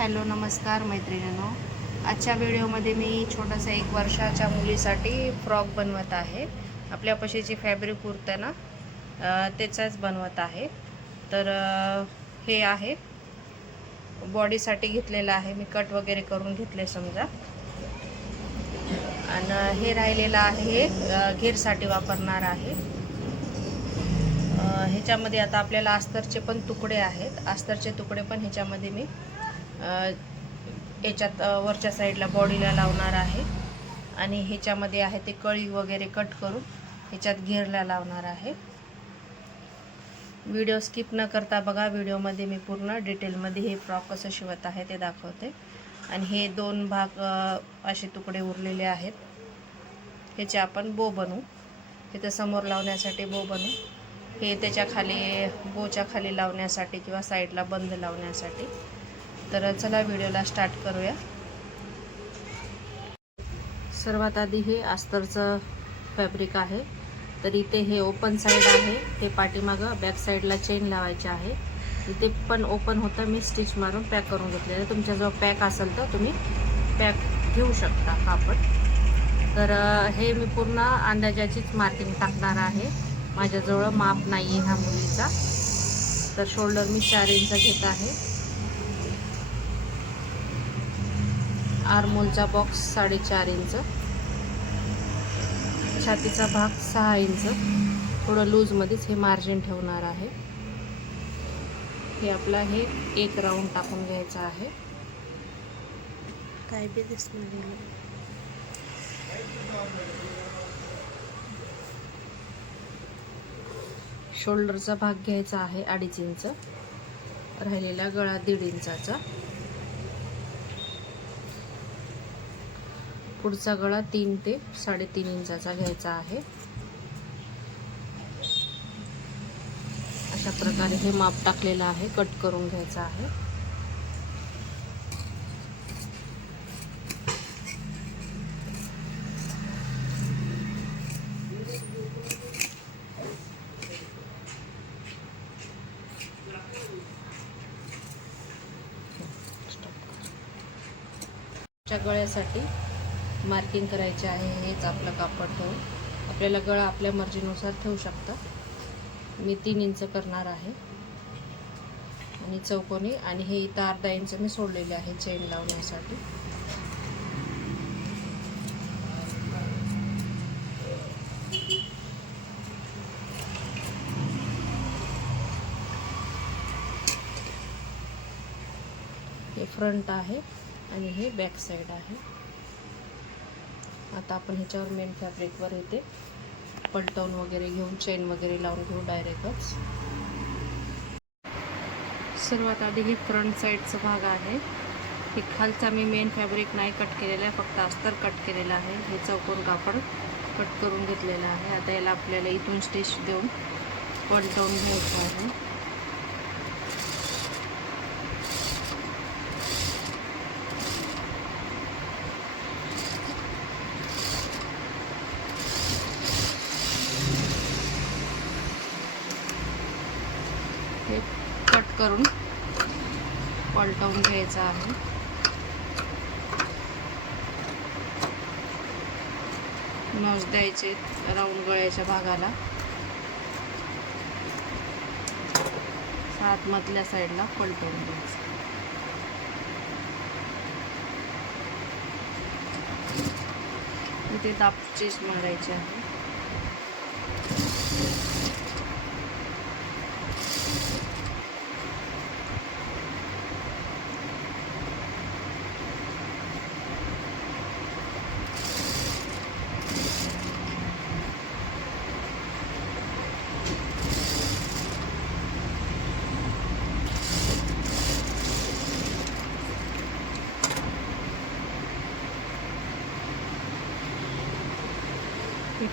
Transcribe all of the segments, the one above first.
Hello नमस्कार मैत्रिणींनो, आजच्या व्हिडिओमध्ये मी छोटासा 1 वर्षाच्या मुलीसाठी फ्रॉक बनवत आहे. आपल्यापाशी जे फॅब्रिक उरतं ना त्याचाच बनवत आहे. तर हे आहे बॉडीसाठी घेतलेलं आहे. मी कट वगैरे करून घेतले समजा. आणि हे राहिलेलं आहे घेरसाठी वापरणार आहे. ह्याच्यामध्ये आता आपल्याला अस्तरचे पण तुकडे आहेत. अस्तरचे तुकडे पण ह्याच्यामध्ये मी याच्यात वरच्या साईडला बॉडीला लावणार आहे. आणि ह्याच्यामध्ये आहे ते कळी वगैरे कट करून ह्याच्यात घेरला लावणार आहे. व्हिडिओ स्किप न करता बघा. व्हिडिओमध्ये मी पूर्ण डिटेलमध्ये हे फ्रॉक कसं शिवत आहे ते दाखवते. आणि हे 2 भाग असे तुकडे उरलेले आहेत. ह्याचे आपण बो बनवू. इथं समोर लावण्यासाठी बो बनवू. हे त्याच्या खाली बोच्या खाली लावण्यासाठी किंवा साईडला बंद लावण्यासाठी. तर चला व्हिडिओला स्टार्ट करूया. सर्वात आधी हे अस्तरचं फॅब्रिक आहे. तर इथे हे ओपन साईड आहे. ते पाठीमागं बॅक साईडला चेन लावायचे आहे. इथे पण ओपन होतं. मी स्टिच मारून पॅक करून घेतलेलं. तुमच्याजवळ पॅक असेल तर तुम्ही पॅक घेऊ शकता कापड. तर हे मी पूर्ण अंदाजाचीच मार्किंग टाकणार आहे. माझ्याजवळ माप नाही आहे ह्या मुलीचा. तर शोल्डर मी 4 इंच घेत आहे. आर्मोलचा बॉक्स 4.5 इंच. छातीचा भाग 6 इंच. थोडं लूजमध्येच हे मार्जिन ठेवणार आहे. हे आपला हे 1 राऊंड टाकून घ्यायचा आहे. काय बी दिसणार. शोल्डरचा भाग घ्यायचा आहे 2.5 इंच. राहिलेला गळा 1.5 इंचाचा. पुढचा गळा 3 ते 3.5 इंचाचा घ्यायचा आहे. अशा प्रकारे हे माप टाकलेलं आहे. कट करून घ्यायचा आहे. गळ्यासाठी मार्किंग करायचे आहे. हेच आपलं कापड ठेवून आपल्याला गळा आपल्या मर्जीनुसार ठेवू शकता. मी 3 इंच करणार आहे आणि चौकोनी. आणि हे इथं 1/2 इंच मी सोडलेले आहे चेन लावण्यासाठी. हे फ्रंट आहे आणि हे बॅक साईड आहे. आता आपण ह्याच्यावर मेन फॅब्रिकवर येते पलटवून वगैरे घेऊन चेन वगैरे लावून घेऊ डायरेक्टच. सर्वात आधी हे फ्रंट साईडचा भाग आहे. हे खालचा मी मेन फॅब्रिक नाही कट केलेला आहे, फक्त अस्तर कट केलेला आहे. हे चौकोन कापड कट करून घेतलेलं आहे. आता याला आपल्याला इथून स्टिच देऊन पलटवून घ्यायचं आहे. हे कट करून पलटवून घ्यायचं आहे. नॉच द्यायचे राऊंड गळ्याच्या भागाला. आतमधल्या साईडला पलटवून द्यायचं. इथे दाबचीच मारायची आहे.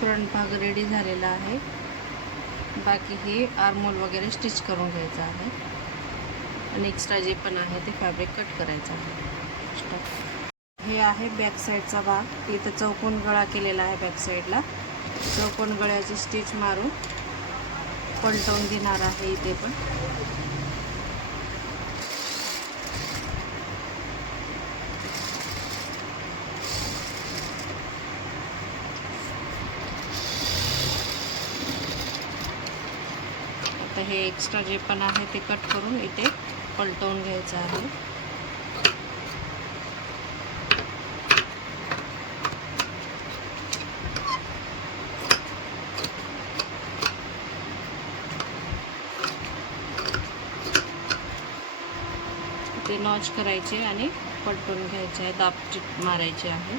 फ्रंट भाग रेडी झालेला आहे. बाकी हे आर्मोल वगैरे स्टिच करून घ्यायचं आहे. आणि एक्स्ट्रा जे पण आहे ते फॅब्रिक कट करायचं आहे. हे आहे बॅक साईडचा भाग. इथं चौकोन गळा केलेला आहे. बॅक साईडला चौकोन गळ्याची स्टिच मारून पलटवून घेणार आहे. इथे पण हे एक्स्ट्रा जे पण आहे ते कट करून इथे पलटवून घ्यायचं आहे. ते नॉच करायचे आणि पलटून घ्यायचे आहे, दाब मारायचे आहे.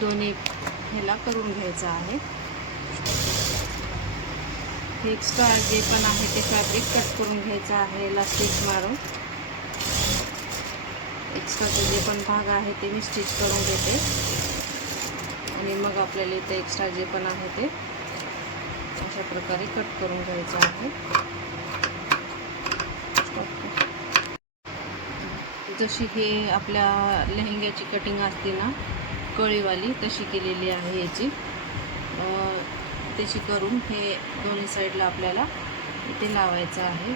दोन्ही ह्याला करून घ्यायचं आहे. एक्स्ट्रा जे पण आहे ते फॅब्रिक कट करून घ्यायचं आहे, याला स्टिच मारून. एक्स्ट्राचे जे पण भाग आहे ते मी स्टिच करून घेते आणि मग आपल्याला इथे एक्स्ट्रा जे पण आहे ते अशा प्रकारे कट करून घ्यायचं आहे. जशी हे आपल्या लेहंग्याची कटिंग असते ना कळीवाली, तशी केलेली आहे याची. तशी करून हे दोन्ही साईडला आपल्याला इथे लावायचं आहे.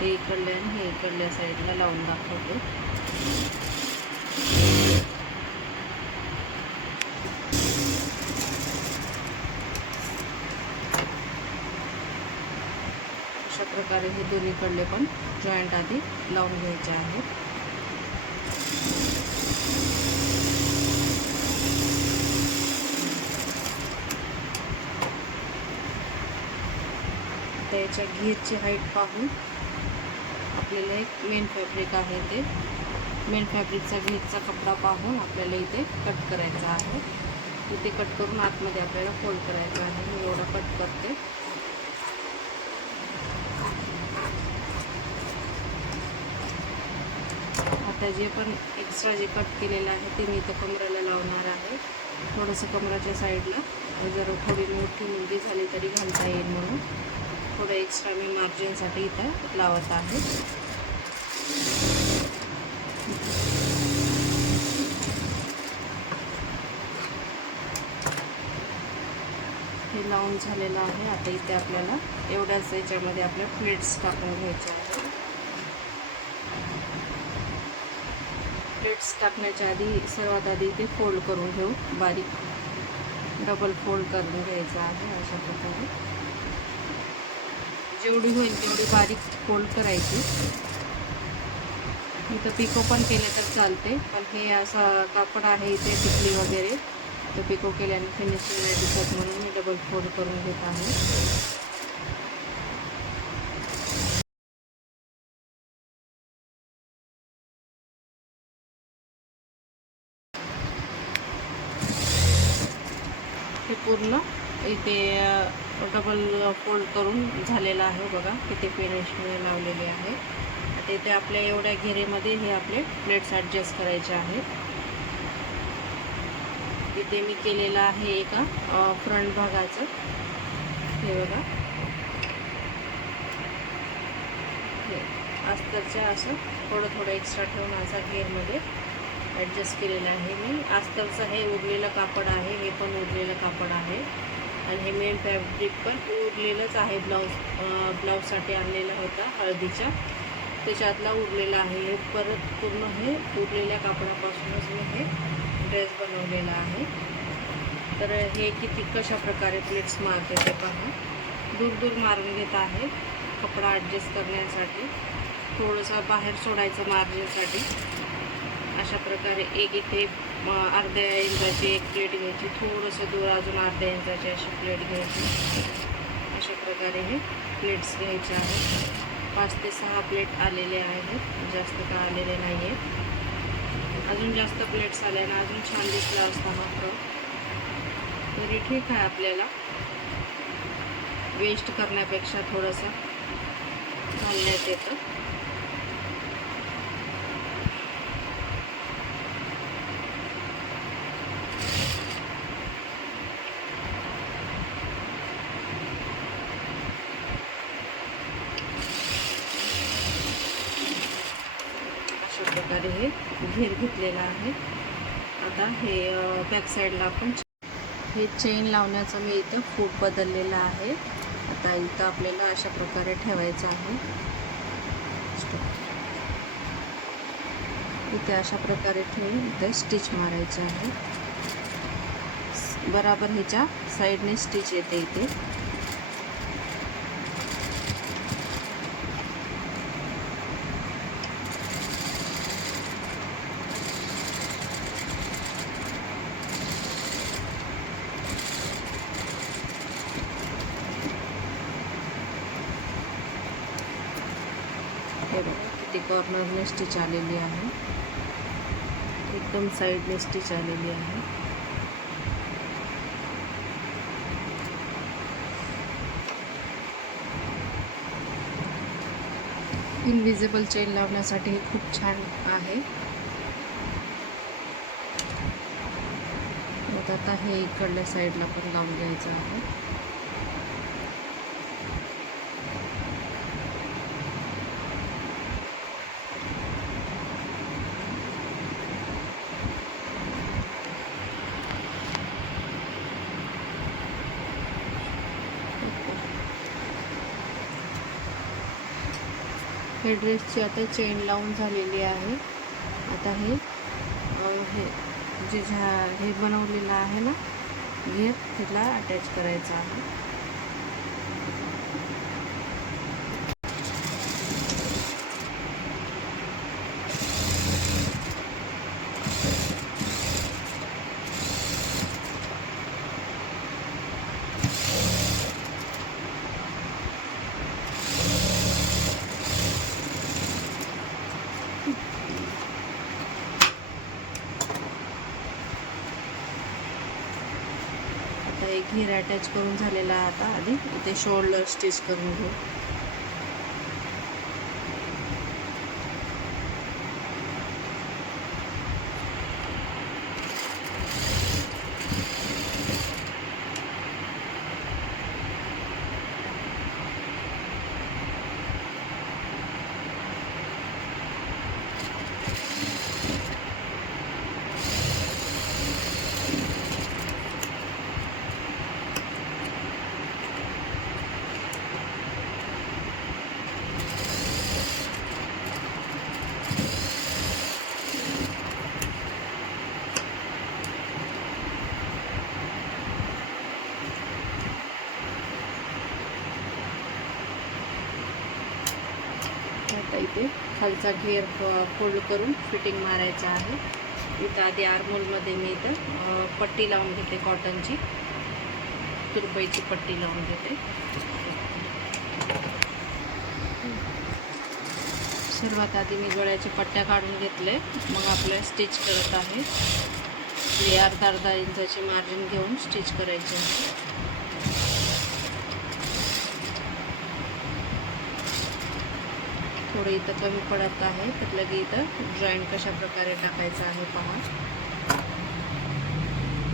हे इकडल्या आणि हे इकडल्या साईडला लावून दाखवते. अशा प्रकारे हे दोन्हीकडले पण जॉईंट आधी लावून घ्यायचे आहेत. त्याच्या घेरची हाईट पाहून आपल्याला एक मेन फॅब्रिक आहे ते मेन फॅब्रिकचा घेरचा कपडा पाहून आपल्याला इथे कट करायचा आहे. इथे कट करून आतमध्ये आपल्याला फोल्ड करायचा आहे. मी एवढा कट करते. आता जे पण एक्स्ट्रा जे कट केलेलं आहे ते मी इथं कमराला लावणार आहे. थोडंसं कमराच्या साईडला जर थोडी मोठी मुलगी झाली तरी घालता येईल म्हणून थोडं एक्स्ट्रा मी मार्जिनसाठी इथं लावत आहे. हे लावून झालेलं आहे. आता इथे आपल्याला एवढ्याच याच्यामध्ये आपल्या प्लेट्स टाकून घ्यायचे आहेत. प्लेट्स टाकण्याच्या आधी सर्वात आधी इथे फोल्ड करून घेऊ. बारीक डबल फोल्ड करून घ्यायचं आहे. अशा प्रकारे जेवढी होईल तेवढी बारीक फोल्ड करायची. इथं पिको पण केले तर चालते, पण हे असं कापड आहे इथे टिकली वगैरे, तर पिको केल्याने फिनिशिंग नाही दिसत म्हणून मी डबल फोल्ड करून घेत आहे. हे पूर्ण इथे डबल फोल्ड करून झालेलं आहे. बघा किती फिनिशिंग लावलेले आहे. आता इथे आपल्या एवढ्या घेरेमध्ये हे आपले प्लेट्स ॲडजस्ट करायचे आहेत. इथे मी केलेलं आहे एका फ्रंट भागाचं. हे बघा हे अस्तरच्या असं थोडं थोडं एक्स्ट्रा ठेवून असा घेरमध्ये ॲडजस्ट केलेलं आहे मी. अस्तरचं हे उरलेलं कापड आहे, हे पण उरलेलं कापड आहे आणि हे मेन फॅब्रिक पण उरलेलंच आहे. ब्लाऊजसाठी आणलेला होता हळदीच्या, त्याच्यातला उरलेला आहे. हे परत पूर्ण हे उरलेल्या कापडापासूनच मी हे ड्रेस बनवलेला आहे. तर हे किती कशा प्रकारे प्लेट्स मारते ते पहा. दूर दूर मारून घेत आहे कपडा ॲडजस्ट करण्यासाठी. थोडंसं बाहेर सोडायचं मार्जिनसाठी. अशा प्रकारे एक इथे अर्ध्या इंचाची एक प्लेट घ्यायची, थोडंसं दूर अजून अर्ध्या इंचाची अशी प्लेट घ्यायची. अशा प्रकारे हे प्लेट्स घ्यायचे आहेत. 5 ते 6 प्लेट आलेले आहेत, जास्त का आलेले नाही आहेत. अजून जास्त प्लेट्स आल्या ना अजून छान दिसला असता हा फ्रॉक. तरी ठीक आहे, आपल्याला वेस्ट करण्यापेक्षा थोडंसं घालण्यात येतं. अशा प्रकारे हे घेर घेतलेला आहे. आता हे बॅक साईडला आपण हे चेन लावण्याचं मी इथं फूट बदललेला आहे. आता इथं आपल्याला अशा प्रकारे ठेवायचं आहे. इथे अशा प्रकारे ठेवून इथे स्टिच मारायचे आहे. बराबर ह्याच्या साईडने स्टिच येते इथे. हे बघा किती कॉर्नरने स्टिच आलेली आहे. एकदम साईडने स्टिच आलेली आहे. इनविजिबल चेन लावण्यासाठी हे खूप छान आहे. आता हे इकडल्या साईडला पण लावून घ्यायचं आहे. हे ड्रेसची आता चेन लावून झालेली आहे. आता हे जे हे बनवलेलं आहे ना घेर, तिला अटॅच करायचं आहे. एक घेर अटॅच करून झालेला आहे. आता आधी इथे शोल्डर स्टिच करून घेऊ. आता इथे खालचा घेर फोल्ड करून फिटिंग मारायचा आहे. इथं आधी आर्महोलमध्ये मी इथं पट्टी लावून घेते. कॉटनची तुरपईची पट्टी लावून घेते. सर्वात आधी मी गळ्याची पट्ट्या काढून घेतले. मग आपल्याला स्टिच करत आहे. हे अर्धा इंचाची मार्जिन घेऊन स्टिच करायचे आहे. थोडं इथं कमी पडत आहे तर लगे इथं जॉईंट कशा प्रकारे टाकायचं आहे पहा.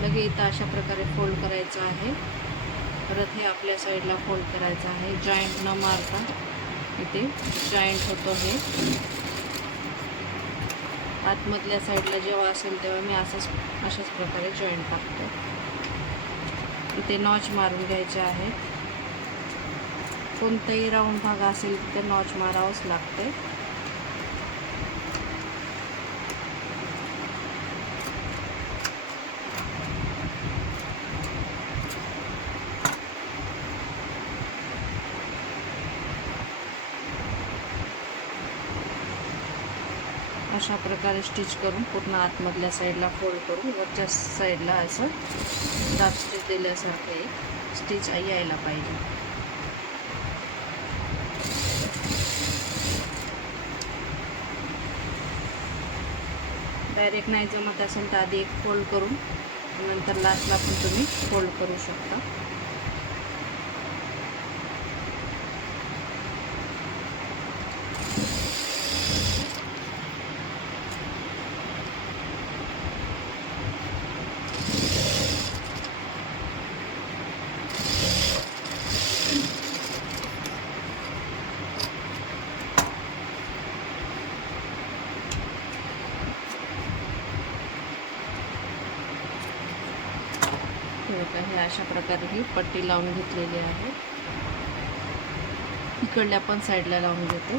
लगे इथं अशा प्रकारे फोल्ड करायचं आहे. परत हे आपल्या साईडला फोल्ड करायचं आहे. जॉईंट न मारता इथे जॉईंट होतो. हे आतमधल्या साईडला जेव्हा असेल तेव्हा मी अशाच प्रकारे जॉईंट टाकतो. इथे नॉच मारून घ्यायचे आहे. कोणताही राऊंड भाग असेल तिथे नॉच मारावंच लागते. अशा प्रकारे स्टिच करून पूर्ण आतमधल्या साईडला फोल्ड करून वरच्या साईडला असं दाब स्टिच दिल्यासारखं एक स्टिच यायला पाहिजे. डायरेक्ट नाही जमत असेल तर आधी एक फोल्ड करून नंतर लास्टला पण तुम्ही फोल्ड करू शकता. हे बघा, हे अशा प्रकारे ही पट्टी लावून घेतलेली आहे. इकडल्या पण साईडला लावून घेते.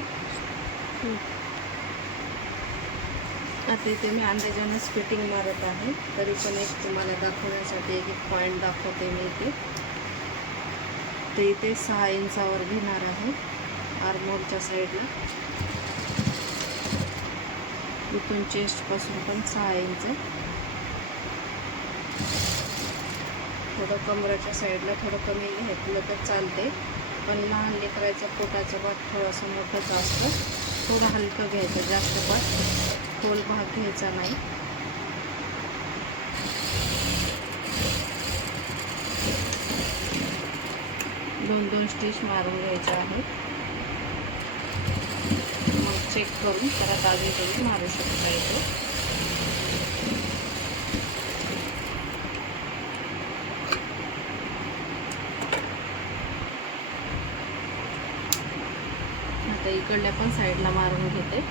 आता इथे मी अंदाजानेच फिटिंग मारत आहे, तरी पण एक तुम्हाला दाखवण्यासाठी एक पॉईंट दाखवते मी इथे. तर इथे 6 इंचावर घेणार आहे आर्मोलच्या साईडला. इथून चेस्टपासून पण 6 इंच. थोडं कमराच्या साईडला थोडं कमी घेतलं तर चालते, पण लहान लेकराचं पोटाचं भाग थोडंसं मोठंच असतं. थोडं हलकं घ्यायचं, जास्त पण खोल भाग घ्यायचा नाही. दोन स्टिच मारून घ्यायचे आहे. मग चेक करून परत अजून तुम्ही मारू शकता इथे. आता इकडल्या पण साईडला मारून घेते.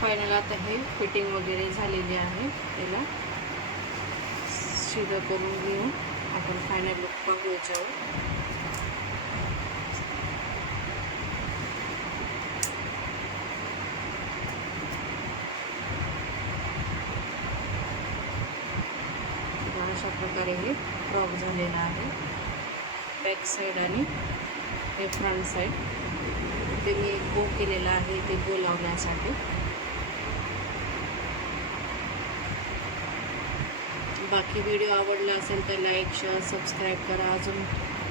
फायनल आता हे फिटिंग वगैरे झालेली आहे. त्याला शिदा करून घेऊन आपण फायनल लुक पाहू याच्यावर. अशा प्रकारे हे फ्रॉक झालेला आहे. बॅक साईड आणि हे फ्रंट साईड. ते मी गो केलेला आहे ते गो लावण्यासाठी. बाकी व्हिडिओ आवडला असेल तर लाईक, शेअर, सबस्क्राईब करा. अजून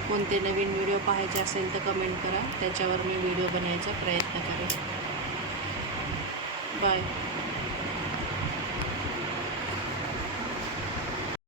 कोणते नवीन व्हिडिओ पाहायचे असेल तर कमेंट करा, त्याच्यावर मी व्हिडिओ बनवायचा प्रयत्न करेन. बाय.